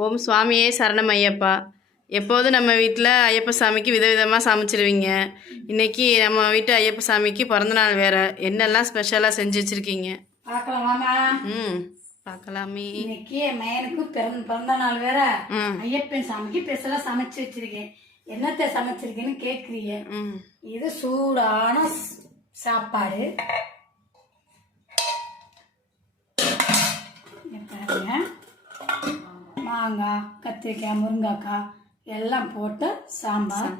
ஓம் சுவாமியே சரணம் ஐயப்பா. எப்போதும் நம்ம வீட்டில் ஐயப்ப சாமிக்கு விதவிதமாக சமைச்சிருவீங்க? இன்னைக்கு நம்ம வீட்டு ஐயப்ப சாமிக்கு பிறந்தநாள் வேற. என்னெல்லாம் ஸ்பெஷலாக செஞ்சு வச்சுருக்கீங்க? பார்க்கலாம் ம் பார்க்கலாமே. இன்னைக்கு மயனுக்கு பிறந்த பிறந்த நாள் வேற ஐயப்பன் சாமிக்கு ஸ்பெஷலாக சமைச்சு வச்சிருக்கேன். என்னத்தை சமைச்சிருக்கேன்னு கேட்குறீங்க இது சூடான சாப்பாடு. மாங்காய் கத்திரிக்காய் முருங்கைக்காய் எல்லாம் போட்டு சாம்பார்.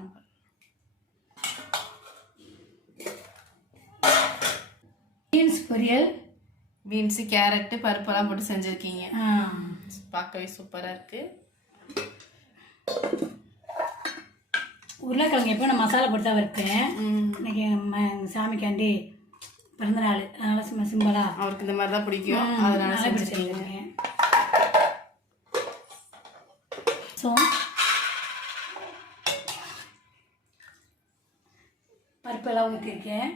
பீன்ஸ் பொரியல். பீன்ஸு கேரட்டு பருப்பெல்லாம் போட்டு செஞ்சுருக்கீங்க. பார்க்கவே சூப்பராக இருக்குது உருளைக்கிழங்கு எப்போ நான் மசாலா போட்டு தான் வைப்பேன் ம். இன்னைக்கு சாமிக்காண்டி பிறந்த நாள் அதனால சும்மா சிம்பிளா. அவருக்கு இந்த மாதிரி தான் பிடிக்கும் அதனால செஞ்சுருக்கீங்க. ஸோ பருப்பெல்லாம் ஊற்றிருக்கேன்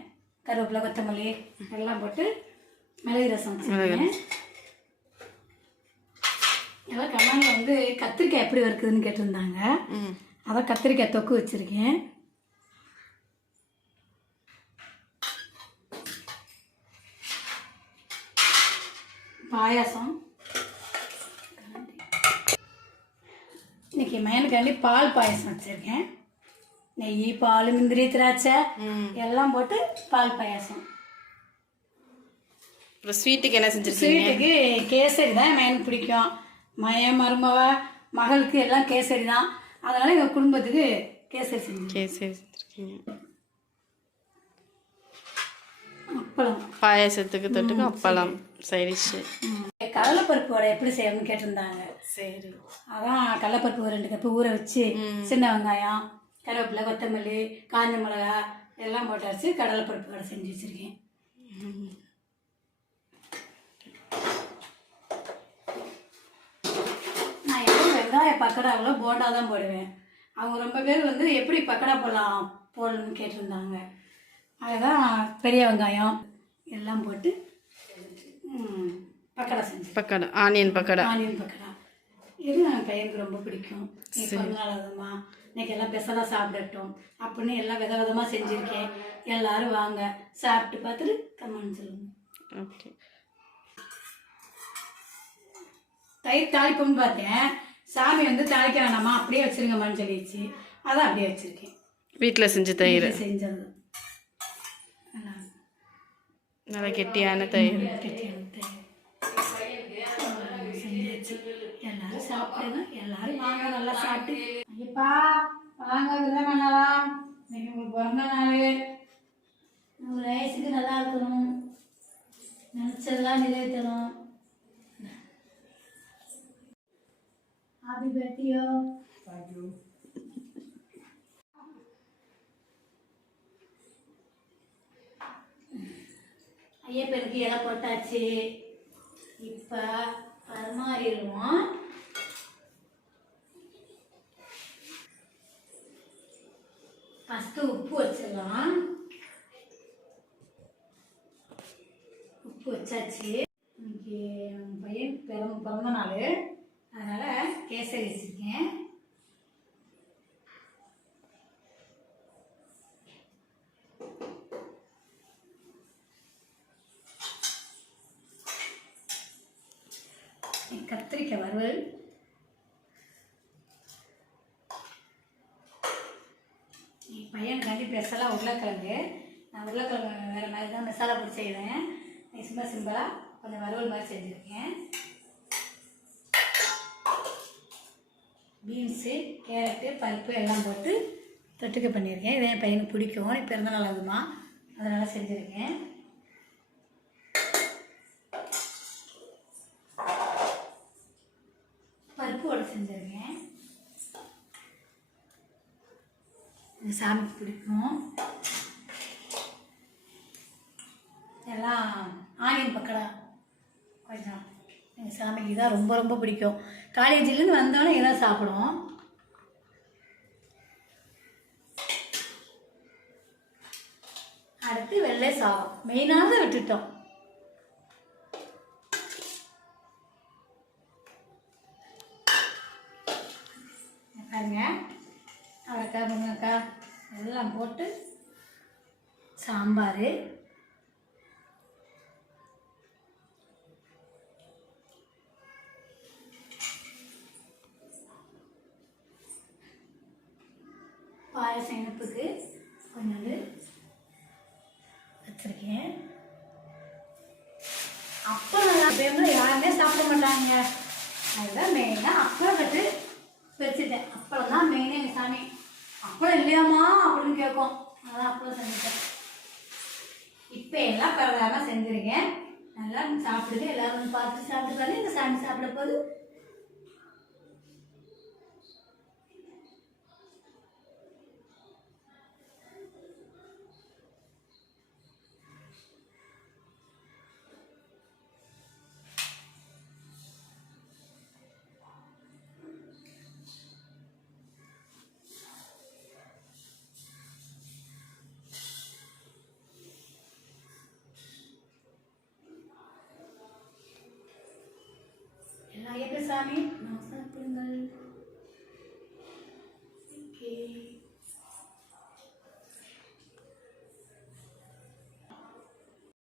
கருவேப்பிலை கொத்தமல்லி எல்லாம் போட்டு மிளகு ரசம் எல்லாம் கமெண்ட்ல வந்து கத்திரிக்காய் எப்படி வறுக்குதுன்னு கேட்டிருந்தாங்க. அதான் கத்திரிக்காய் தொக்கு வச்சுருக்கேன். பாயாசம். இன்னைக்கு மயனுக்காண்டி பால் பாயாசம் வச்சுருக்கேன். நெய் பால் முந்திரி திராட்சை எல்லாம் போட்டு பால் பாயாசம். அப்புறம் ஸ்வீட்டுக்கு என்ன செஞ்சுருக்கீங்க? ஸ்வீட்டுக்கு கேசரி தான் மயனுக்கு பிடிக்கும். மயன் மருமவ மகளுக்கு எல்லாம் கேசரி தான். அதனால எங்கள் குடும்பத்துக்கு கேசரி செஞ்சு கேசரி செஞ்சுருக்கீங்க. அப்பளம். பாயாசத்துக்கு தொட்டுக்கு அப்பளம் சைடிஷ்ஷு கடலைப்பருப்பு வடை எப்படி செய்யணும்னு கேட்டிருந்தாங்க. சரி. அதான் கடலைப்பருப்பு ரெண்டு கப்பு ஊற வச்சு சின்ன வெங்காயம் கருவேப்பிலை கொத்தமல்லி காஞ்ச மிளகா எல்லாம் போட்டு அரைச்சி கடலைப்பருப்பு வடை செஞ்சு வச்சுருக்கேன். நான் எப்பவும் வெங்காய பக்கடாவில் போண்டா தான் போடுவேன். அவங்க ரொம்ப பேர் வந்து எப்படி பக்கடா போடலாம் போடணும்னு கேட்டிருந்தாங்க. அதுதான் பெரிய வெங்காயம். எல்லாம் போட்டு பக்கடா செஞ்சு பக்கடா ஆனியன் பக்கடா. ஆனியன் பக்கடா. இது என் பையனுக்கு ரொம்ப பிடிக்கும். நீ பிறந்தநாள் அதுமா இன்னைக்கு எல்லாம் பெசலாக சாப்பிடட்டும். அப்படின்னு எல்லாம் வித விதமாக செஞ்சுருக்கேன். எல்லாரும் வாங்க. சாப்பிட்டு பார்த்துட்டு கமெண்ட் சொல்லுங்க. ஓகே. தயிர் தாளிப்போம்னு பார்த்தேன். சாமி வந்து தாளிக்க வேணாமா? அப்படியே வச்சிருங்கம்மான்னு சொல்லிடுச்சு. அதான் அப்படியே வச்சிருக்கேன். வீட்டில் செஞ்ச தயிர். செஞ்சது. நல்லா கெட்டியான தயிர். கெட்டியான தயிர். செஞ்சாச்சு எல்லாரும் சாப்பிடுங்க. எல்லாரும் வாங்க நல்லா சாப்பிட்டு. ஐயப்பா வாங்க விதம் பண்ணலாம். இன்னைக்கு உங்களுக்கு பிறந்த நாள். நூறு வயசுக்கு நல்லா இருக்கணும். நினச்சதெல்லாம் நிறைவேற்றணும். ஹாப்பி பர்த்டேயோ ஐயப்பனுக்கு இலை போட்டாச்சு. இப்போ பரிமாறிடுவோம். ஃபஸ்ட்டு உப்பு வச்சிடலாம். உப்பு வச்சாச்சு. இன்னைக்கு என் பையன் பிறந்த பிறந்த நாள். அதனால் கேசரி வச்சுருக்கேன். கத்திரிக்காய் வறுவல். என் பையனுக்காண்டி ஸ்பெஷலாக உருளைக்கிழங்கு. நான் உருளைக்கிழங்கு வேறு மாதிரி தான் மசாலா போட்டு செய்கிறேன் சும்மா சிம்பிளாக கொஞ்சம் வறுவல் மாதிரி செஞ்சுருக்கேன். பீன்ஸு கேரட்டு பருப்பு எல்லாம் போட்டு தொட்டுக்க பண்ணியிருக்கேன். இதே என் பையனுக்கு பிடிக்கும். இப்போ இருந்தால் அதுமா அதனால் செஞ்சுருக்கேன் பருப்பு வடை செஞ்சுருக்கேன். சாமிக்கு பிடிக்கும். எல்லாம் ஆனியன் பக்கடா. கொஞ்சம் எங்கள் சாமிக்கு தான் ரொம்ப ரொம்ப பிடிக்கும். காலேஜிலேருந்து வந்தோடனே இதான் சாப்பிடுவோம். அடுத்து வெள்ளை சாதம். மெயினானதை விட்டுட்டோம். பாருங்க. அவரைக்காய் முருங்கைக்காய் எல்லாம் போட்டு சாம்பார். பாயசம் இனிப்புக்கு கொஞ்சோண்டு வச்சுருக்கேன். அப்பளம் எப்பயுமே யாருமே சாப்பிட மாட்டாங்க. அதுதான் மெயினாக அப்பளம் கட்டு வச்சுட்டேன் அப்பளம் தான் மெயினே எங்கள் சாமி. அப்பளம் இல்லையாமா அப்படின்னு கேட்கும். அதான் அப்பளம் செஞ்சுட்டேன். இப்போ எல்லாம் பரவாயில்ல செஞ்சுருங்க நல்லா சாப்பிடுங்க. எல்லாரும் பார்த்து சாப்பிட்டு பாருங்க இந்த சாமி சாப்பிட போது எல்லாம் ஐயப்ப சாமி நான் சாப்பிடுங்கள் ஓகே